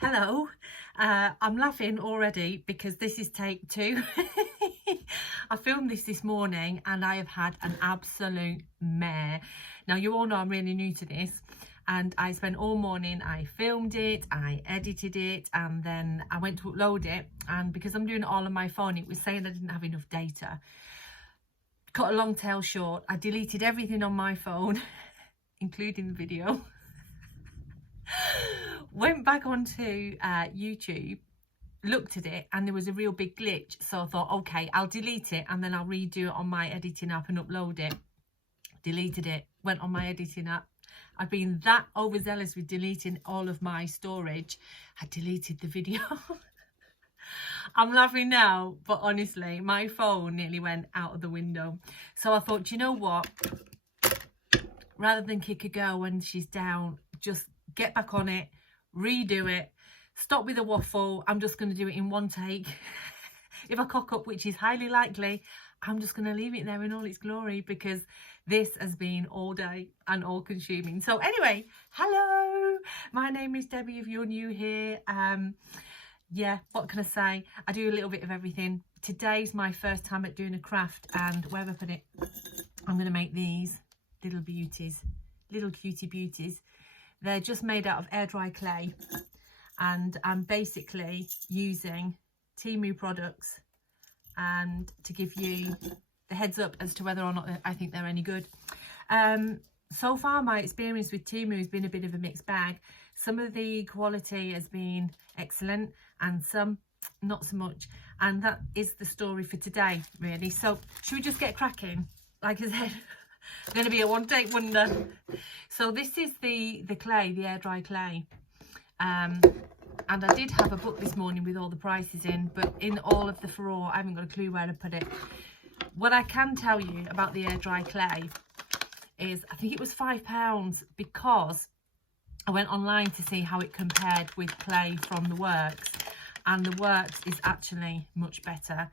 Hello, I'm laughing already because this is take 2. I filmed this morning and I have had an absolute mare. Now you all know I'm really new to this and I spent all morning, I filmed it, I edited it, and then I went to upload it, and because I'm doing it all on my phone, it was saying I didn't have enough data. Cut a long tail short, I deleted everything on my phone including the video. Went back onto YouTube, looked at it, and there was a real big glitch, so I thought, okay, I'll delete it and then I'll redo it on my editing app and upload it. Deleted it, went on my editing app. I've been that overzealous with deleting all of my storage, I deleted the video. I'm laughing now, but honestly my phone nearly went out of the window. So I thought, you know what, rather than kick a girl when she's down, just get back on it, redo it, stop with the waffle. I'm just going to do it in one take. If I cock up, which is highly likely, I'm just going to leave it there in all its glory, because this has been all day and all consuming. So anyway, hello, my name is Debbie if you're new here. Yeah, what can I say? I do a little bit of everything. Today's my first time at doing a craft, and where have I put it? I'm going to make these little beauties, little cutie beauties. They're just made out of air dry clay, and I'm basically using Temu products, and to give you the heads up as to whether or not I think they're any good. So far my experience with Temu has been a bit of a mixed bag. Some of the quality has been excellent and some not so much, and that is the story for today really. So should we just get cracking? Like I said, it's going to be a one-take wonder. So this is the clay, the air dry clay, and I did have a book this morning with all the prices in, but in all of the furore I haven't got a clue where to put it. What I can tell you about the air dry clay is I think it was £5, because I went online to see how it compared with clay from the Works, and the Works is actually much better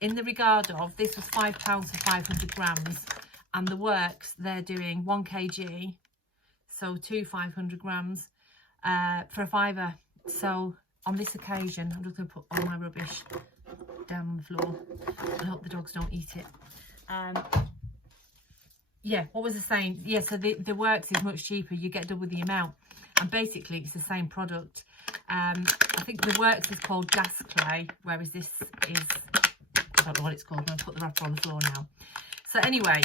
in the regard of this was £5 for 500 grams. And the Works, they're doing 1 kg, so 2 500 grams for a £5. So on this occasion, I'm just going to put all my rubbish down on the floor and hope the dogs don't eat it. Yeah, what was I saying? Yeah, so the Works is much cheaper. You get double the amount, and basically it's the same product. I think the Works is called gas clay, whereas this is, I don't know what it's called. I'm going to put the wrapper on the floor now. So anyway,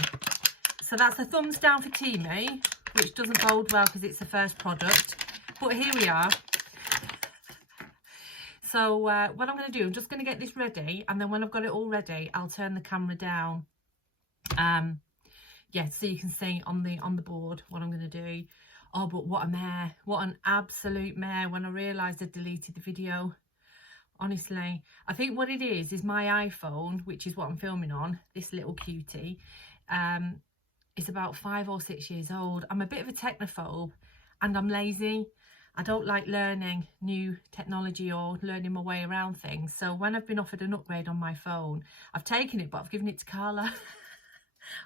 so that's a thumbs down for Temu, which doesn't bode well because it's the first product. But here we are. So what I'm going to do, I'm just going to get this ready, and then when I've got it all ready, I'll turn the camera down. Yeah, so you can see on the board what I'm going to do. Oh, but what a mare! What an absolute mare! When I realised I deleted the video. Honestly, I think what it is my iPhone, which is what I'm filming on, this little cutie. It's about 5 or 6 years old. I'm a bit of a technophobe and I'm lazy. I don't like learning new technology or learning my way around things. So when I've been offered an upgrade on my phone, I've taken it, but I've given it to Carla.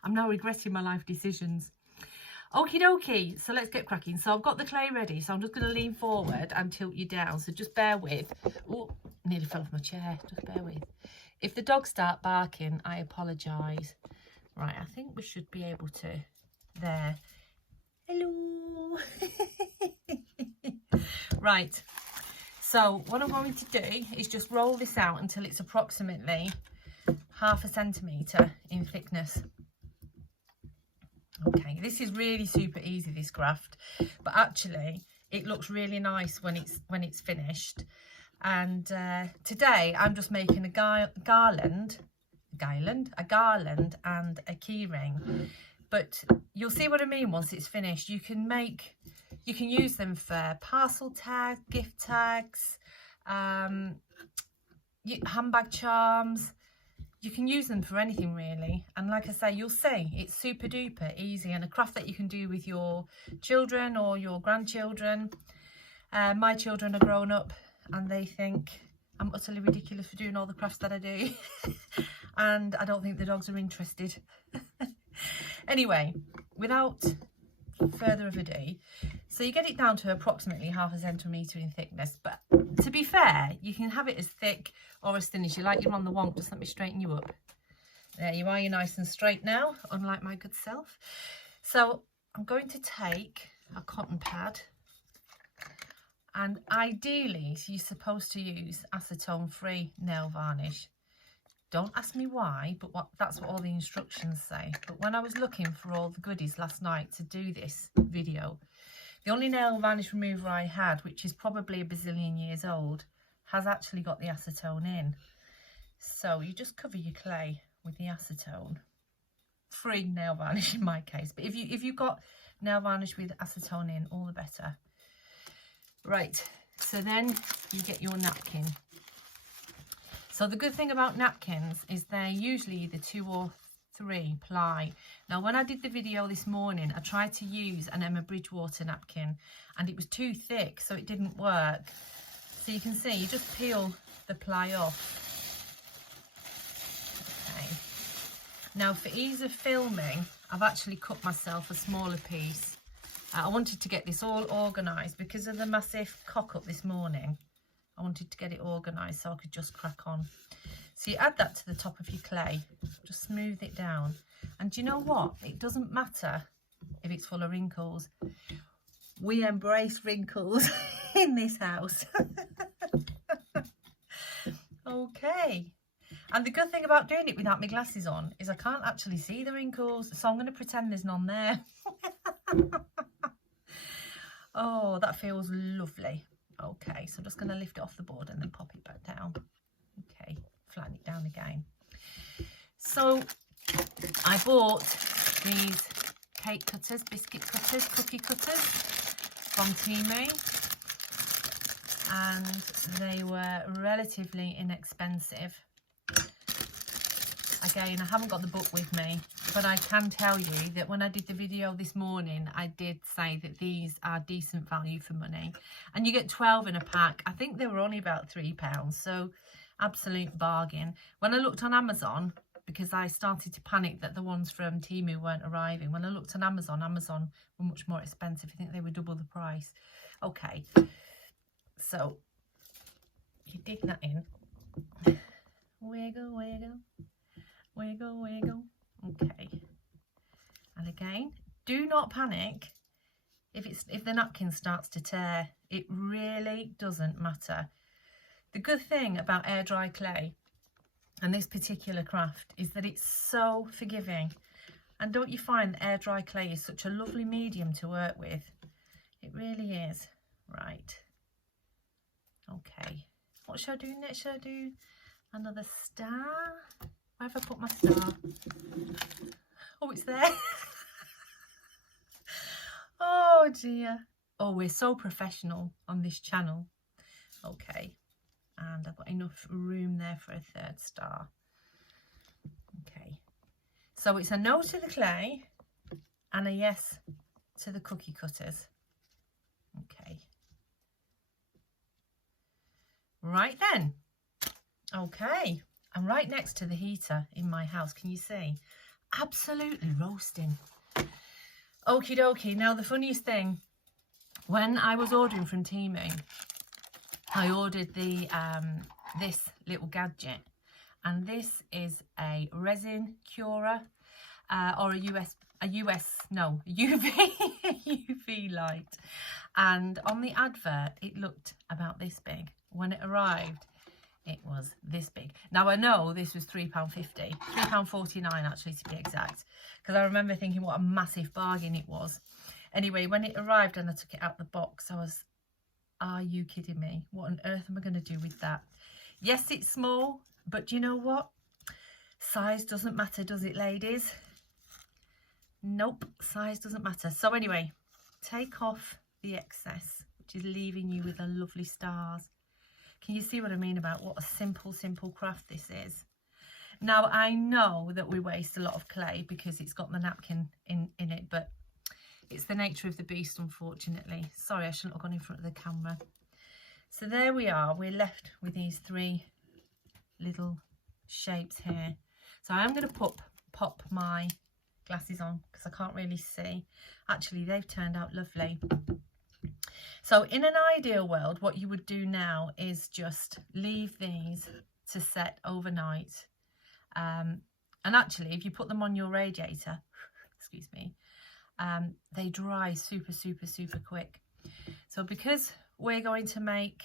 I'm now regretting my life decisions. Okie dokie, so let's get cracking. So I've got the clay ready, so I'm just going to lean forward and tilt you down. So just bear with. Oh, nearly fell off my chair. Just bear with. If the dogs start barking, I apologise. Right, I think we should be able to. There. Hello. Right, so what I'm going to do is just roll this out until it's approximately ½ centimetre in thickness. Okay, this is really super easy, this craft, but actually it looks really nice when it's finished. And today I'm just making a garland and a key ring, but you'll see what I mean once it's finished. You can use them for parcel tags, gift tags, handbag charms. You can use them for anything really, and like I say, you'll see it's super duper easy and a craft that you can do with your children or your grandchildren. My children are grown up and they think I'm utterly ridiculous for doing all the crafts that I do. And I don't think the dogs are interested. Anyway, without further ado, So you get it down to approximately 1/2 centimetre in thickness, but to be fair, you can have it as thick or as thin as you like. You're on the wonk, just let me straighten you up. There you are, you're nice and straight now, unlike my good self. So I'm going to take a cotton pad, and ideally you're supposed to use acetone-free nail varnish. Don't ask me why, but that's what all the instructions say. But when I was looking for all the goodies last night to do this video, the only nail varnish remover I had, which is probably a bazillion years old, has actually got the acetone in. So you just cover your clay with the acetone. Free nail varnish in my case, but if you've got nail varnish with acetone in, all the better. Right, so then you get your napkin. So the good thing about napkins is they're usually either 2 or 3 ply. Now when I did the video this morning, I tried to use an Emma Bridgewater napkin and it was too thick, so it didn't work. So you can see, you just peel the ply off. Okay. Now for ease of filming, I've actually cut myself a smaller piece. I wanted to get this all organised because of the massive cock up this morning. I wanted to get it organised so I could just crack on. So you add that to the top of your clay, just smooth it down. And do you know what? It doesn't matter if it's full of wrinkles. We embrace wrinkles in this house. Okay. And the good thing about doing it without my glasses on is I can't actually see the wrinkles, so I'm going to pretend there's none there. Oh, that feels lovely. Okay, so I'm just going to lift it off the board and then pop it back down. Okay, flatten it down again. So I bought these cake cutters, biscuit cutters, cookie cutters from Temu, and they were relatively inexpensive. Again, I haven't got the book with me, but I can tell you that when I did the video this morning, I did say that these are decent value for money. And you get 12 in a pack. I think they were only about £3, so absolute bargain. When I looked on Amazon, because I started to panic that the ones from Temu weren't arriving, when I looked on Amazon were much more expensive. I think they were double the price. Okay, so you dig that in. Wiggle, wiggle. Wiggle, wiggle. Okay. And again, do not panic if the napkin starts to tear. It really doesn't matter. The good thing about air dry clay and this particular craft is that it's so forgiving. And don't you find that air dry clay is such a lovely medium to work with? It really is. Right. Okay. What shall I do next? Shall I do another star? Where have I put my star? Oh, it's there. Oh dear. Oh, we're so professional on this channel. Okay. And I've got enough room there for a 3rd star. Okay. So it's a no to the clay and a yes to the cookie cutters. Okay. Right then. Okay. I'm right next to the heater in my house. Can you see? Absolutely roasting. Okie dokie. Now the funniest thing, when I was ordering from Temu, I ordered the this little gadget, and this is a resin curer or a UV light. And on the advert, it looked about this big. When it arrived, it was this big. Now I know this was £3.50, £3.49 actually to be exact, because I remember thinking what a massive bargain it was. Anyway, when it arrived and I took it out the box, I was, are you kidding me? What on earth am I going to do with that? Yes, it's small, but you know what? Size doesn't matter, does it, ladies? Nope, size doesn't matter. So anyway, take off the excess, which is leaving you with the lovely stars. Can you see what I mean about what a simple craft this is? Now, I know that we waste a lot of clay because it's got the napkin in it, but it's the nature of the beast, unfortunately. Sorry, I shouldn't have gone in front of the camera. So there we are. We're left with these 3 little shapes here. So I am going to pop my glasses on because I can't really see. Actually, they've turned out lovely. So in an ideal world, what you would do now is just leave these to set overnight. And actually, if you put them on your radiator, excuse me, they dry super quick. So because we're going to make,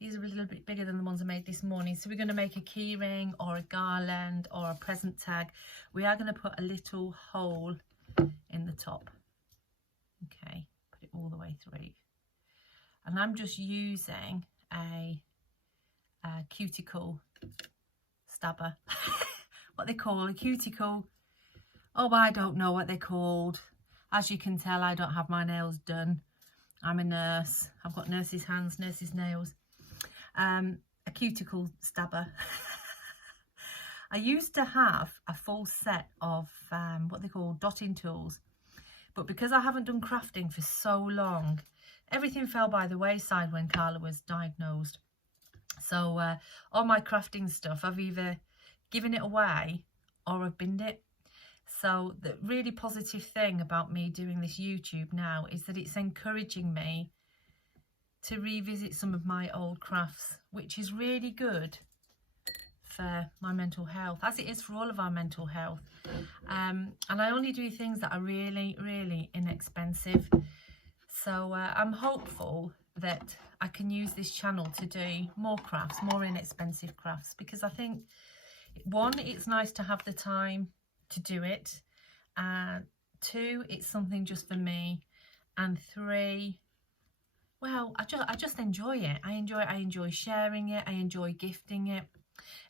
these are a little bit bigger than the ones I made this morning, so we're going to make a key ring or a garland or a present tag. We are going to put a little hole in the top. Okay, put it all the way through. And I'm just using a cuticle stabber. What they call a cuticle. Oh, I don't know what they're called. As you can tell, I don't have my nails done. I'm a nurse. I've got nurse's hands, nurse's nails. A cuticle stabber. I used to have a full set of what they call dotting tools. But because I haven't done crafting for so long, everything fell by the wayside when Carla was diagnosed. So all my crafting stuff, I've either given it away or I've binned it. So the really positive thing about me doing this YouTube now is that it's encouraging me to revisit some of my old crafts, which is really good for my mental health, as it is for all of our mental health. And I only do things that are really inexpensive. So I'm hopeful that I can use this channel to do more crafts, more inexpensive crafts, because I think, one, it's nice to have the time to do it, and two, it's something just for me, and three, well, I just enjoy it. I enjoy sharing it. I enjoy gifting it.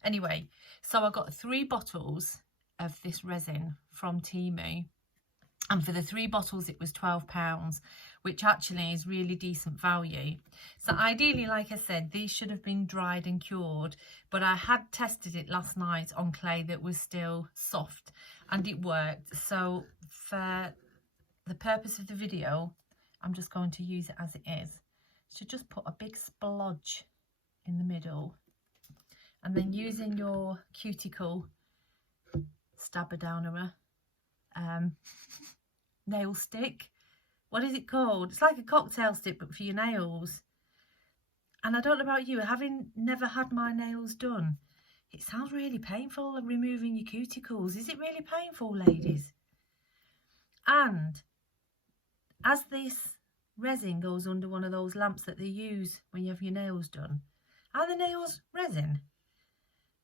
Anyway, so I got 3 bottles of this resin from Temu, and for the 3 bottles it was £12, which actually is really decent value. So ideally, like I said, these should have been dried and cured, but I had tested it last night on clay that was still soft, and it worked. So for the purpose of the video, I'm just going to use it as it is. So just put a big splodge in the middle, and then using your cuticle stabber downerer, nail stick, what is it called? It's like a cocktail stick but for your nails. And I don't know about you, having never had my nails done, it sounds really painful removing your cuticles. Is it really painful, ladies? And as this resin goes under one of those lamps that they use when you have your nails done, are the nails resin?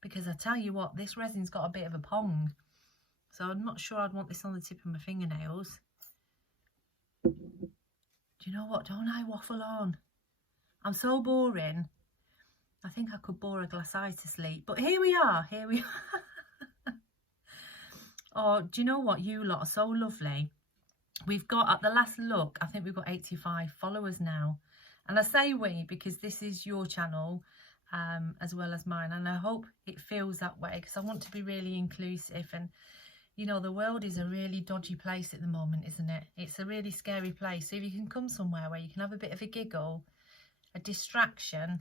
Because I tell you what, this resin's got a bit of a pong, so I'm not sure I'd want this on the tip of my fingernails. Do you know what, don't I waffle on? I'm so boring. I think I could bore a glass eye to sleep, but here we are. Oh, do you know what, you lot are so lovely. We've got, at the last look, I think we've got 85 followers now. And I say we because this is your channel as well as mine. And I hope it feels that way, because I want to be really inclusive. And, you know, the world is a really dodgy place at the moment, isn't it? It's a really scary place. So if you can come somewhere where you can have a bit of a giggle, a distraction,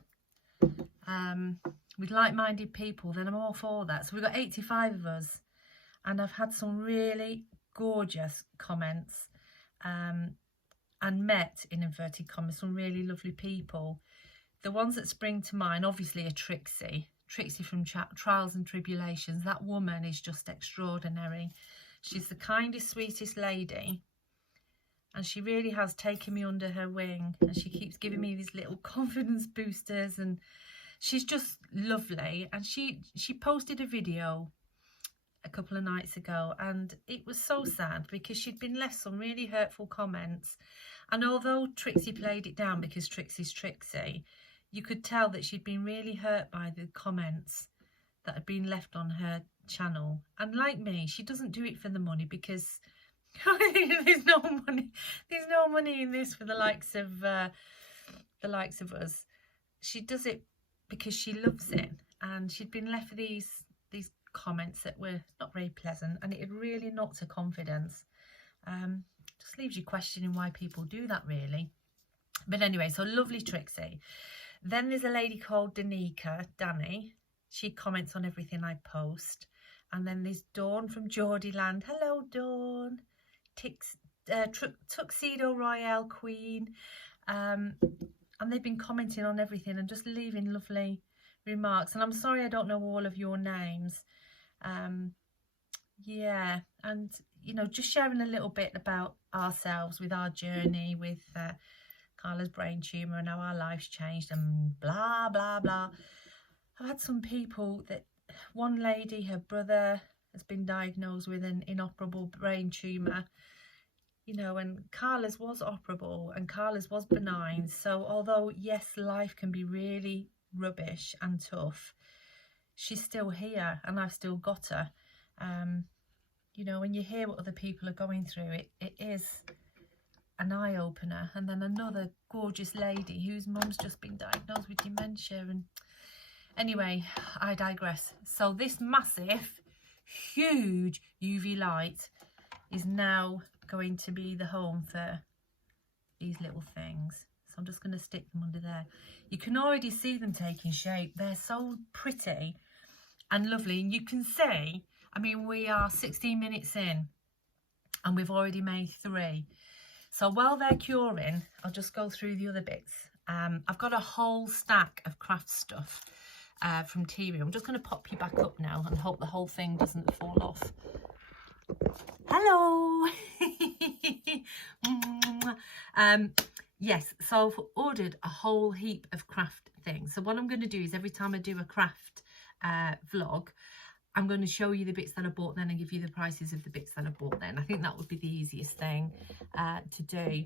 with like-minded people, then I'm all for that. So we've got 85 of us. And I've had some really gorgeous comments and met, in inverted commas, some really lovely people. The ones that spring to mind obviously are Trixie from Trials and Tribulations. That woman is just extraordinary. She's the kindest, sweetest lady, and she really has taken me under her wing, and she keeps giving me these little confidence boosters, and she's just lovely. And she posted a video a couple of nights ago, and it was so sad because she'd been left some really hurtful comments, and although Trixie played it down because Trixie's Trixie, you could tell that she'd been really hurt by the comments that had been left on her channel. And like me, she doesn't do it for the money, because there's no money in this for the likes of us. She does it because she loves it, and she'd been left with these comments that were not very pleasant, and it had really knocked her confidence. Just leaves you questioning why people do that, really. But anyway, so lovely Trixie. Then there's a lady called Danny. She comments on everything I post. And then there's Dawn from Geordieland. Hello, Dawn. Tuxedo Royale Queen. and they've been commenting on everything and just leaving lovely remarks. And I'm sorry I don't know all of your names. Yeah, and you know, just sharing a little bit about ourselves with our journey with Carla's brain tumour and how our life's changed and blah blah blah. I've had some people that, one lady, her brother has been diagnosed with an inoperable brain tumour, you know, and Carla's was operable and Carla's was benign. So although yes, life can be really rubbish and tough, she's still here and I've still got her. You know, when you hear what other people are going through, it is an eye-opener. And then another gorgeous lady whose mum's just been diagnosed with dementia. And anyway, I digress. So this massive, huge UV light is now going to be the home for these little things. So I'm just going to stick them under there. You can already see them taking shape. They're so pretty and lovely. And you can see, I mean, we are 16 minutes in and we've already made 3. So while they're curing, I'll just go through the other bits. I've got a whole stack of craft stuff from Temu. I'm just going to pop you back up now and hope the whole thing doesn't fall off. Hello. Yes, so I've ordered a whole heap of craft things. So what I'm going to do is every time I do a craft vlog, I'm going to show you the bits that I bought then and give you the prices of the bits that I bought then. I think that would be the easiest thing to do.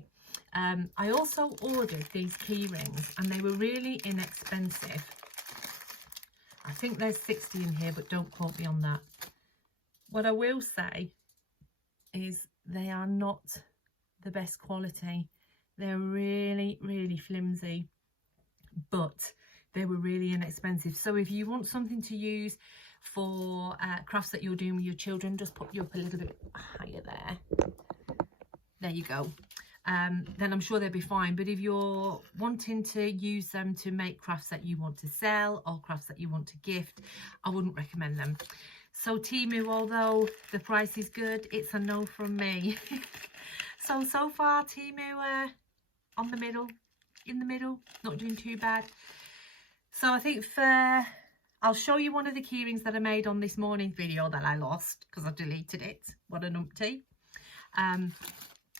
I also ordered these key rings and they were really inexpensive. I think there's 60 in here, but don't quote me on that. What I will say is they are not the best quality. They're really, really flimsy, but they were really inexpensive. So if you want something to use for crafts that you're doing with your children, just put you up a little bit higher there. There you go. Then I'm sure they'll be fine. But if you're wanting to use them to make crafts that you want to sell or crafts that you want to gift, I wouldn't recommend them. So Temu, although the price is good, it's a no from me. So far Temu in the middle, not doing too bad. So I think I'll show you one of the key rings that I made on this morning's video that I lost because I deleted it. What a numpty.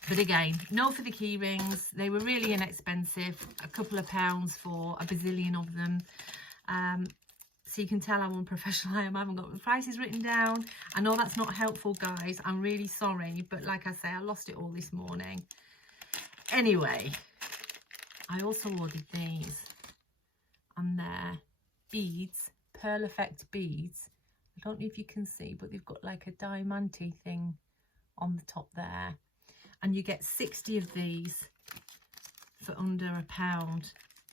But again, no for the key rings. They were really inexpensive, a couple of pounds for a bazillion of them. So you can tell how unprofessional I am. I haven't got the prices written down. I know that's not helpful, guys. I'm really sorry. But like I say, I lost it all this morning. Anyway, I also ordered these. And they're beads, Pearl Effect beads. I don't know if you can see, but they've got like a diamante thing on the top there. And you get 60 of these for under £1.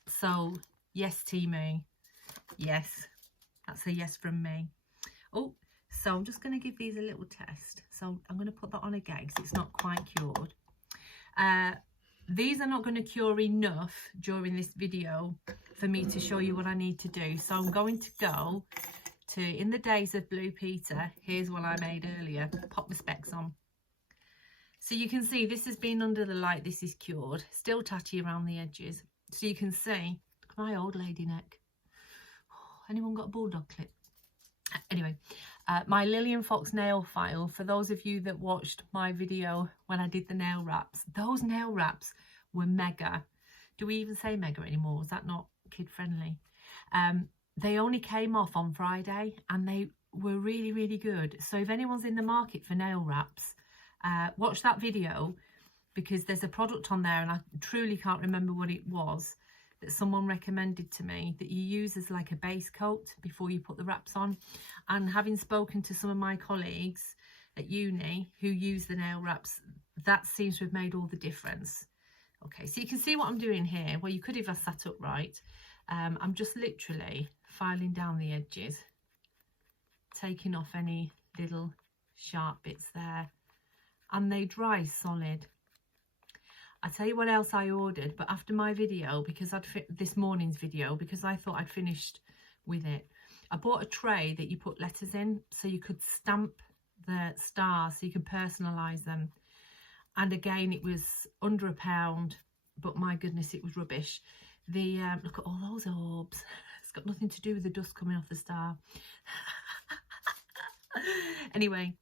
So yes, Temu. Yes, that's a yes from me. Oh, so I'm just going to give these a little test. So I'm going to put that on again because it's not quite cured. These are not going to cure enough during this video for me to show you what I need to do. So I'm going to go to In the Days of Blue Peter. Here's what I made earlier. Pop the specs on. So you can see this has been under the light. This is cured. Still tatty around the edges. So you can see, look at my old lady neck. Oh, anyone got a bulldog clip? Anyway, my Lillian Fox nail file, for those of you that watched my video when I did the nail wraps, those nail wraps were mega. Do we even say mega anymore? Is that not kid friendly? They only came off on Friday and they were really, really good. So if anyone's in the market for nail wraps, watch that video because there's a product on there and I truly can't remember what it was that someone recommended to me that you use as like a base coat before you put the wraps on. And having spoken to some of my colleagues at uni who use the nail wraps, that seems to have made all the difference. Okay, so you can see what I'm doing here. Well, you could if I sat upright. I'm just literally filing down the edges, taking off any little sharp bits there, and they dry solid. I tell you what else I ordered, but after my video, because this morning's video, because I thought I'd finished with it, I bought a tray that you put letters in so you could stamp the stars, so you could personalise them. And again, it was under £1, but my goodness, it was rubbish. The look at all those orbs. It's got nothing to do with the dust coming off the star. Anyway,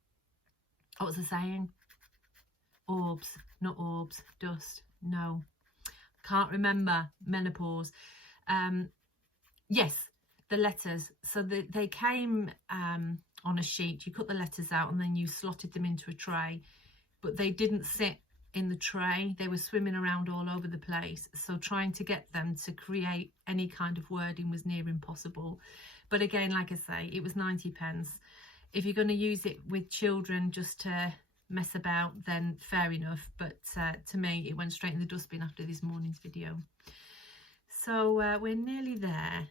what was I saying? Orbs, not orbs, dust. No, can't remember. Menopause. Yes, the letters. So they came on a sheet. You cut the letters out and then you slotted them into a tray, but they didn't sit in the tray. They were swimming around all over the place, so trying to get them to create any kind of wording was near impossible. But again, like I say, it was 90p. If you're going to use it with children just to mess about, then fair enough, but to me it went straight in the dustbin after this morning's video. So we're nearly there.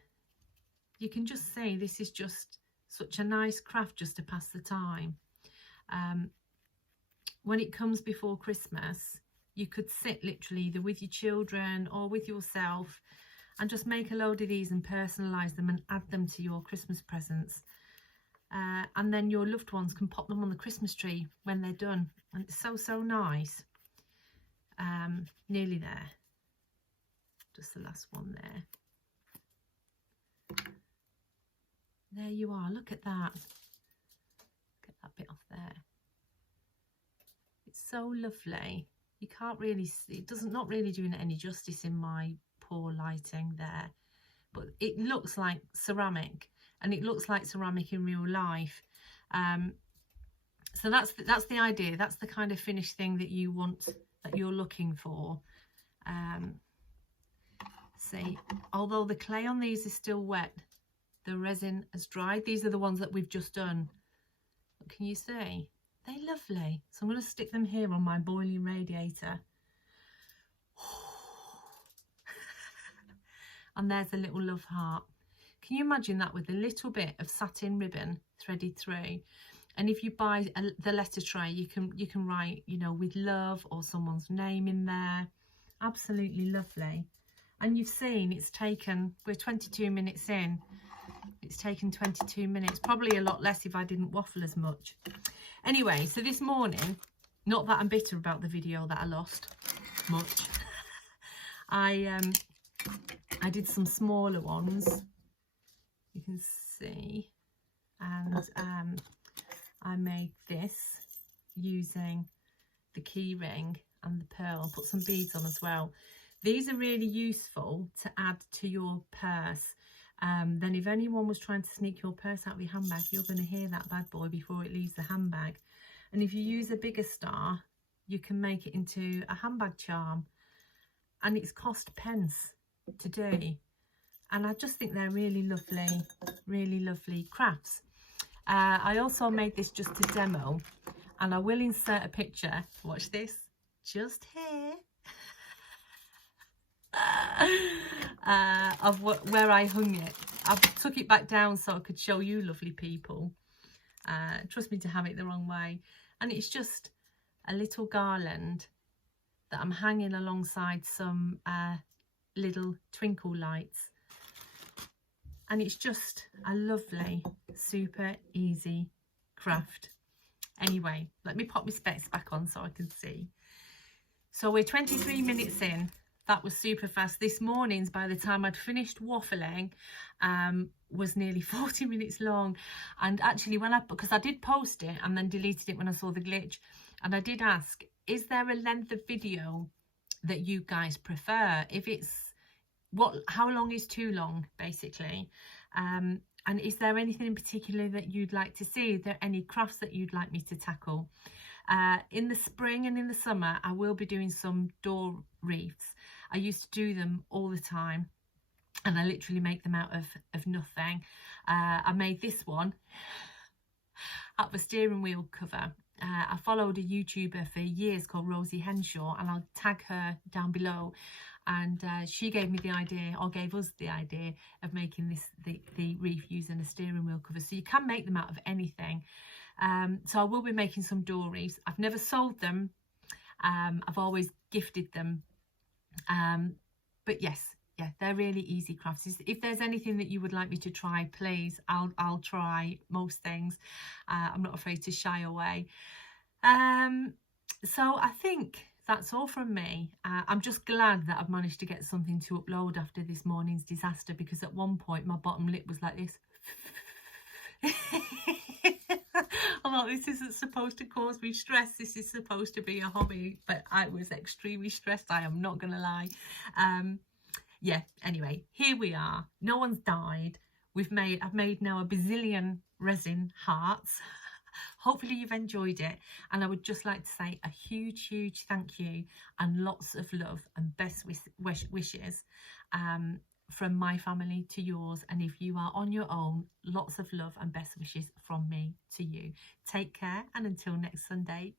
You can just see this is just such a nice craft just to pass the time. When it comes before Christmas, you could sit literally either with your children or with yourself and just make a load of these and personalise them and add them to your Christmas presents. And then your loved ones can pop them on the Christmas tree when they're done. And it's so nice. Nearly there. Just the last one there. There you are. Look at that. Get that bit off there. It's so lovely. You can't really see, it doesn't, not really doing it any justice in my poor lighting there, but it looks like ceramic, and it looks like ceramic in real life. So that's the idea. That's the kind of finished thing that you want, that you're looking for. See, although the clay on these is still wet, the resin has dried. These are the ones that we've just done. Can you see? They're lovely. So I'm going to stick them here on my boiling radiator. And there's a little love heart. Can you imagine that with a little bit of satin ribbon threaded through? And if you buy the letter tray, you can write, you know, with love or someone's name in there. Absolutely lovely. And you've seen it's taken, we're 22 minutes in. It's taken 22 minutes, probably a lot less if I didn't waffle as much. Anyway, so this morning, not that I'm bitter about the video that I lost much. I did some smaller ones, you can see, and I made this using the key ring and the pearl. Put some beads on as well. These are really useful to add to your purse. Then if anyone was trying to sneak your purse out of your handbag, you're going to hear that bad boy before it leaves the handbag. And if you use a bigger star, you can make it into a handbag charm, and it's cost pence to do. And I just think they're really lovely crafts. I also made this just to demo, and I will insert a picture, watch this, just here, of where I hung it. I took it back down so I could show you lovely people. Trust me to have it the wrong way. And it's just a little garland that I'm hanging alongside some little twinkle lights. And it's just a lovely, super easy craft. Anyway, let me pop my specs back on so I can see. So we're 23 minutes in. That was super fast. This morning's, by the time I'd finished waffling, was nearly 40 minutes long. And actually, because I did post it and then deleted it when I saw the glitch, and I did ask, is there a length of video that you guys prefer? If it's, how long is too long, basically? And is there anything in particular that you'd like to see? Are there any crafts that you'd like me to tackle? In the spring and in the summer, I will be doing some door wreaths. I used to do them all the time, and I literally make them out of nothing. I made this one out of a steering wheel cover. I followed a YouTuber for years called Rosie Henshaw, and I'll tag her down below. And she gave me the idea, or gave us the idea, of making this the wreath using a steering wheel cover. So you can make them out of anything. So I will be making some door wreaths. I've never sold them. I've always gifted them. But yes, yeah, they're really easy crafts. If there's anything that you would like me to try, please, I'll try most things. I'm not afraid to shy away. So I think that's all from me. I'm just glad that I've managed to get something to upload after this morning's disaster, because at one point my bottom lip was like this. I'm like, this isn't supposed to cause me stress, this is supposed to be a hobby, but I was extremely stressed, I am not gonna lie. Yeah, anyway, here we are. No one's died. I've made now a bazillion resin hearts. Hopefully you've enjoyed it, and I would just like to say a huge thank you and lots of love and best wishes from my family to yours, and if you are on your own, lots of love and best wishes from me to you. Take care, and until next Sunday,